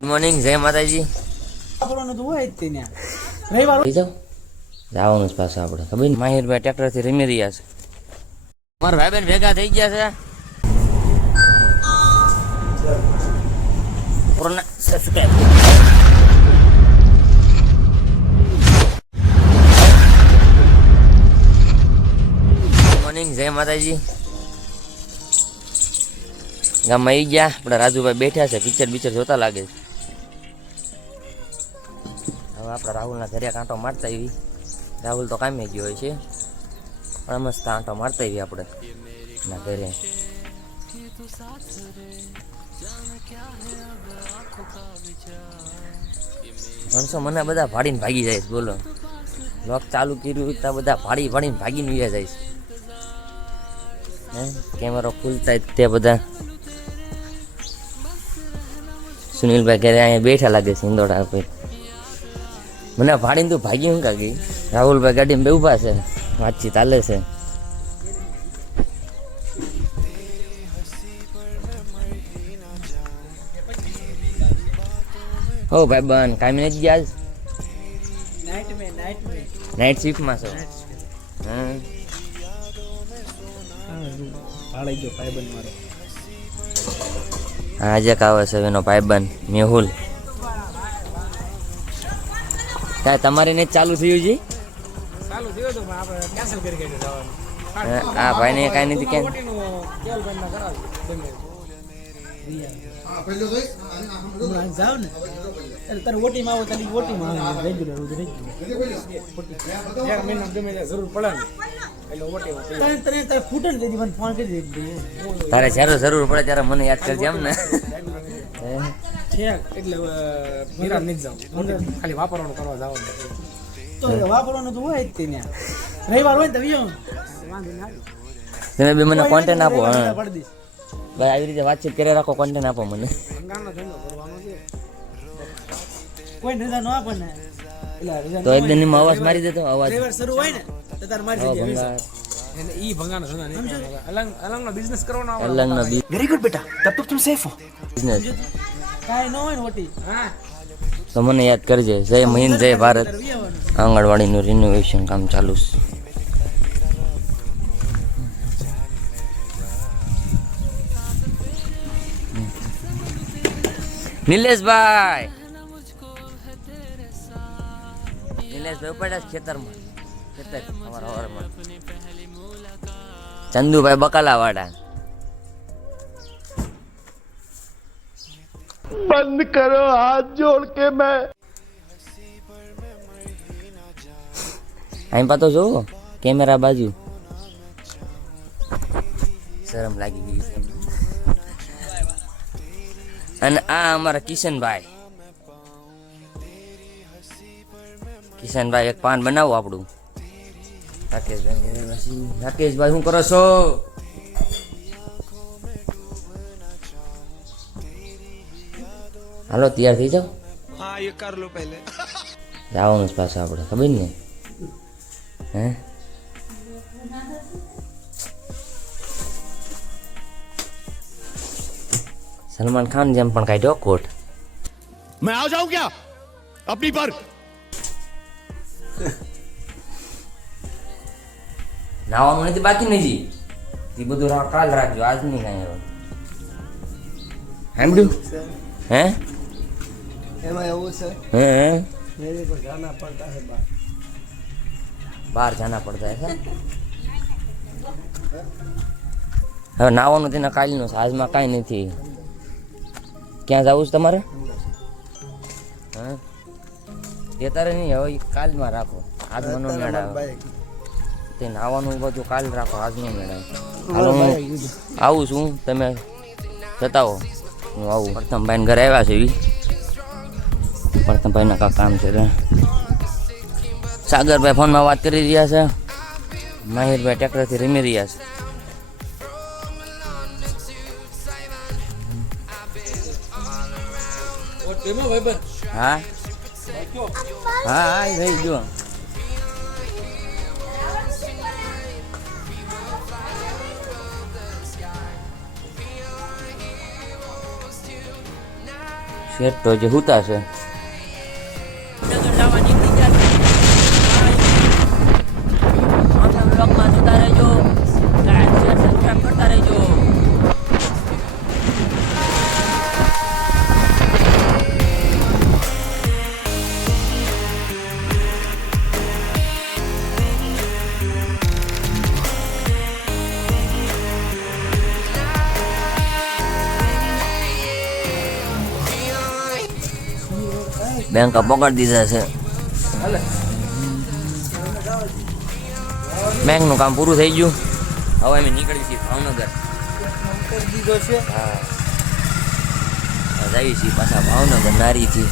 Good morning, જય માતાજી. જવાનું પાછા આપણે ખબર માહિરભાઈ ટ્રેક્ટરથી રમી રહ્યા છે. મારા ભાઈ બેન ભેગા થઈ ગયા છે. મોર્નિંગ, જય માતાજી. ગામમાં આવી ગયા. આપણા રાજુભાઈ બેઠા છે, પિક્ચર જોતા લાગે છે. હવે આપણા રાહુલના ઘરે કાંટો મારતા આવી. રાહુલ તો કામે ગયો હોય છે, પણ મસ્ત આંટો મારતા આવી આપણે ના ઘરે. માણસો મને બધા ભાડીને ભાગી જાય છે. બોલો, લોક ચાલુ કર્યું ત્યાં બધા ભાડીને ભાગીને વ્યા જાય છે. કેમેરો ખુલતા તે બધા સુનિલભાઈ ઘરે અહીંયા બેઠા લાગે છે. ઇંદોડા ભાઈ મને ભાડીને તું ભાગી હું કાગી. રાહુલભાઈ ગાડીમાં બે ઊભા છે, વાતચીત ચાલે છે. હો ભાઈ બન કામી નથી ગયા નાઇટ શિફ્ટમાં છો? આજે કાવે છે એનો ભાઈબંધ મેહુલ. કાંઈ તમારે ને ચાલુ થયું છે? હા ભાઈ ને કાંઈ નથી કેમ તારે જ્યારે જરૂર પડે ત્યારે મને યાદ કરજે એમ ને. ખાલી વાપરવાનું કરવા જવાનું તો વાપરવાનું તો હોય જ તે ને. રવિવાર હોય તો તમે બી મને કોન્ટેન્ટ આપો. હા ભાઈ, આવી રીતે વાતચીત કરી રાખો, કોન્ટેન્ટ આપો મને. કોઈ રજા નો આપે ને તો એક દિન અવાજ મારી દેતો. અવાજ રવિવાર શરૂ હોય ને તો તાર મારી દેજે. ઈ ભંગાનો ધંધા નહીં, અલંગનો બિઝનેસ કરવાનો આવે. અલંગનો વેરી ગુડ બેટા, તબ તક તુમ સેફ હો. બિઝનેસ કાઈ ન હોય ને ઓટી. હા, તો મને યાદ કરજે. જય મહિન્દ, જય ભારત. આંગણવાડીનું રિનોવેશન કામ ચાલુ છે. નિલેશભાઈ ઉપાડ્યા છે ખેતરમાં. અમારા હવારમાં ચંદુભાઈ બકાલા વાળા. बंद करो हाथ जोड़ के मैं અહીં પાતો જોવો કેમેરા બાજુ. શરમ લાગી ગઈ છે. અને આ અમારા કિશનભાઈ એક પાન બનાવો આપણું. રાકેશભાઈ શું કરો છો? હાલો તૈયાર થઈ જાઓ. हाँ ये कर लो पहले જવાનું પાછા આપણે ખબર ને. હે સલમાન ખાન જેમ પણ કાઢ્યો કોટ. मैं आ जाऊं क्या अपनी पर નાવાનું નથી બાકી નથી. એ બધું કાલ રાખજો, આજ નહીં કાંઈ. હવે સાંભળ્યું? હે એમાં એવું છે હે મેરે કો જાના પડતા હે બહાર જાના પડતા હે. હવે નાવાનું તેના કાલનું છે, આજમાં કાંઈ નથી. ક્યાં જવું છે તમારે? હા તે તારે નહીં, હવે કાલમાં રાખો. આજ મનો મેળાવે તે નાવાનું બધું કાલ રાખો, આજ નો મેળાવે. હાલો હું આવું છું, તમે જતા હો, હું આવું. પ્રથમભાઈ ઘરે આવ્યા છે. પ્રથમભાઈના કાંઈ કામ છે. સાગરભાઈ ફોનમાં વાત કરી રહ્યા છે. માહિરભાઈ ટ્રેક્ટરથી રમી રહ્યા છે. હા હા ભાઈ જો શેઠ તો જે હુતા છે કરતા રહેજો. બેંક પકડી દીધા છે. બેંકનું કામ પૂરું થઈ ગયું. હવે અમે નીકળી છીએ ભાવનગર. દીધો છે હા જઈએ છીએ પાછા ભાવનગર નારીથી.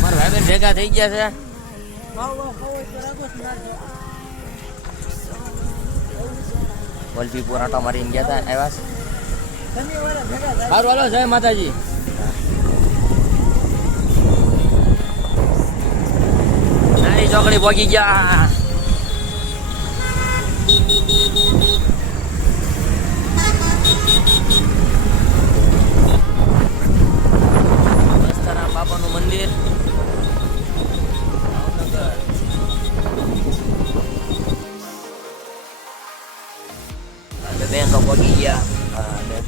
મારા ભાઈ બેન ભેગા થઈ ગયા છે. વલભીપુર આટો મારીને ગયા હતા આવ્યા છે. સારું હાલો જય માતાજી. નારી ચોકડી પહોંચી ગયા. મસ્તના બાપાનું મંદિર ભાવનગર. બેંક પહોંચી ગયા. હા બેંક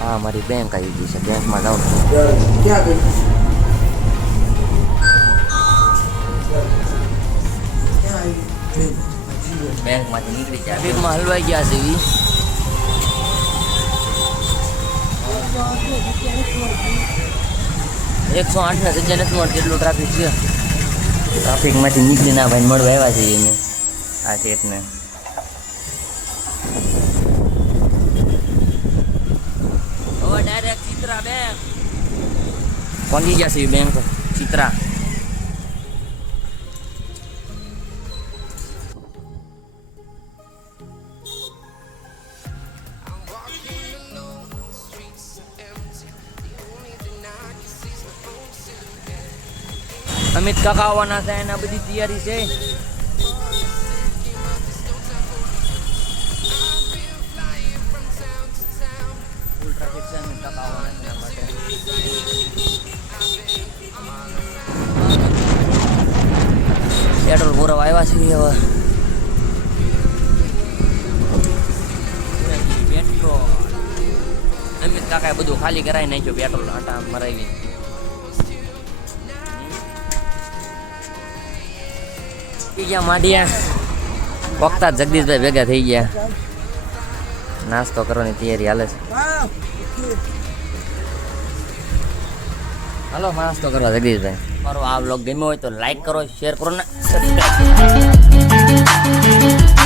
હા મારી બેંક આવી ગઈ છે. બેંકમાં જાઉં ક્યાં ગઈ બેંકમાંથી નીકળી ગયા. બેંકમાં હલવાઈ ગયા છે ઈ. એકસો 8 જગ્યા નથી મળતી એટલું ટ્રાફિક છે. ટ્રાફિકમાંથી નીકળી ના ભાઈ મળવા આવ્યા છે એને આ શેઠને. હવે ડાયરેક્ટ ચિત્રા બેંક પહોંચી ગયા છે બેંક ચિત્રા. અમિત કાકા આવવાના છે એના બધી તૈયારી છે. ફૂલ ટ્રાફિક છે. અમિત કાકા આવવાના છે એના માટે. પેટ્રોલ પૂરવા આવ્યા છે હવે. પેટ્રોલ અમિત કાકાએ બધું ખાલી કરાવી નાખ્યું. પેટ્રોલ આટા મરાવી. ગયા માંડ્યા વખતા જગદીશભાઈ ભેગા થઈ ગયા. નાસ્તો કરવાની તૈયારી હાલે છે. હાલો નાસ્તો કરવા જગદીશભાઈ. મારો આ વ્લોગ ગમ્યો હોય તો લાઈક કરો, શેર કરો ને સબસ્ક્રાઈબ.